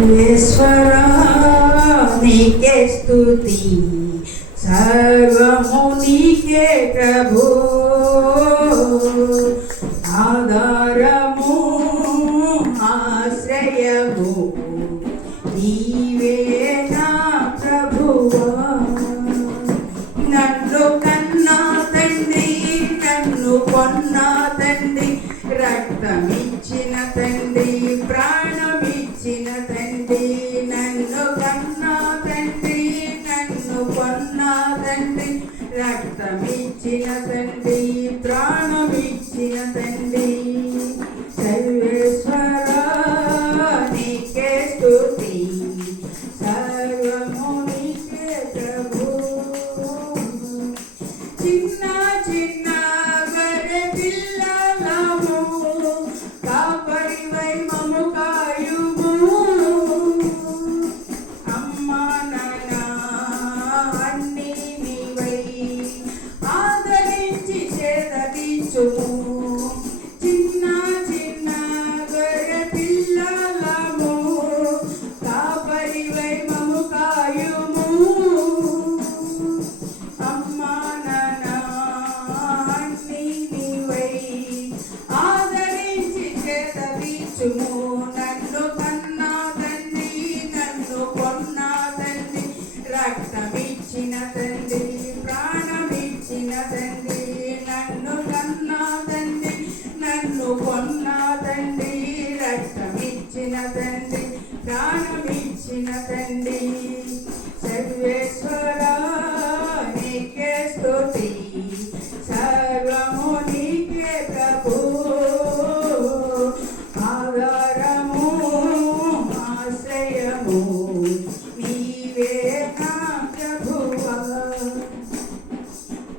సర్వేశ్వరా నీకే స్తుతి, సర్వము నీకే ప్రభు. ఆధారము ఆశ్రయము నీవే నా ప్రభువా. నన్ను కన్నా తండ్రి, నన్ను కొన్నా తండ్రి, రక్తమిచ్చిన తండ్రి, ప్రాణమిచ్చిన తండ్రి. నన్ను కన్నా తండ్రి, నన్ను కొన్నా తండ్రి, రక్తమిచ్చిన తండ్రి, ప్రాణమిచ్చిన తండ్రి. సర్వేశ్వరా నీకే స్తుతి, సర్వము నీకే ప్రభు. చిన్న చిన్న గరె పిల్లలము కాపరివై మము కాయుము. అమ్మా నాన్న అన్నీ నీవై ఆదరించి చేదరించుము. చిన్న చిన్న గరె పిల్లలము కాపరివై మము కాయుము. అమ్మా నాన్న అన్నీ నీవై ఆదరించి చేదరించుము. నన్ను కన్నా తండ్రి, నన్ను కొన్నా తండ్రి, రక్తమిచ్చిన తండ్రి, ప్రాణమిచ్చిన తండ్రి. నన్ను కన్నా తండ్రి, నన్ను కొన్నా తండ్రి, రక్తమిచ్చిన తండ్రి, ప్రాణమిచ్చిన తండ్రి. సర్వేశ్వరా నీకే స్తుతి, సర్వము నీకే ప్రభు. ఆధారము ఆశ్రయము నీవే నా ప్రభువా.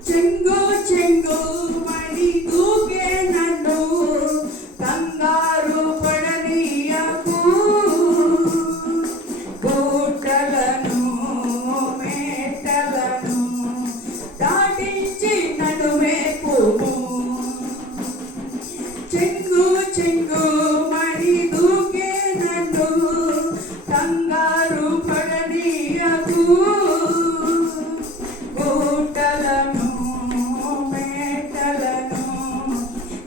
చెంగు చెంగు మణి దూకే నన్ను కంగారు పడనీయకు. గుట్టలను మేటలను దాటించి నన్ను మేపుము. చెంగు చెంగు మణి దూకే నన్ను కంగారు పడనీయకు. గుట్టలను మేటలను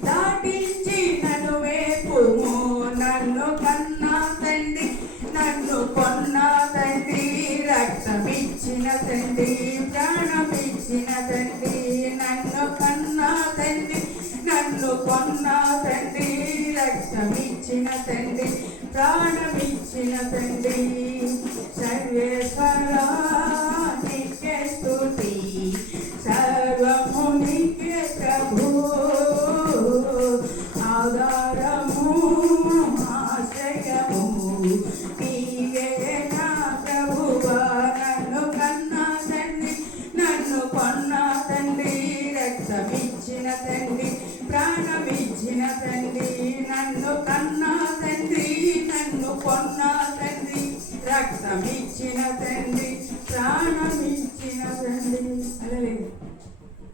దాటించి నన్ను మేపుము. నన్ను కన్నా తండ్రి, నన్ను కొన్నా తండ్రి, రక్తమిచ్చిన తండ్రి, ప్రాణమిచ్చిన తండ్రి. నన్ను కన్నా తండ్రి, నన్ను కొన్నా తండ్రి, రక్తమిచ్చిన తండ్రి, ప్రాణమిచ్చిన తండ్రి. సర్వేశ్వరా నీకే స్తుతి, సర్వము నీకే ప్రభు. ఆధారము ఆశ్రయము నీవే నా ప్రభువా. నన్ను కన్నా తండ్రి, నన్ను కొన్నా తండ్రి, రక్తమిచ్చిన తండ్రి, ప్రాణమిచ్చిన తండ్రి. నన్ను కన్నా తండ్రి, నన్ను కొన్నా తండ్రి, రక్తమిచ్చిన తండ్రి, ప్రాణమి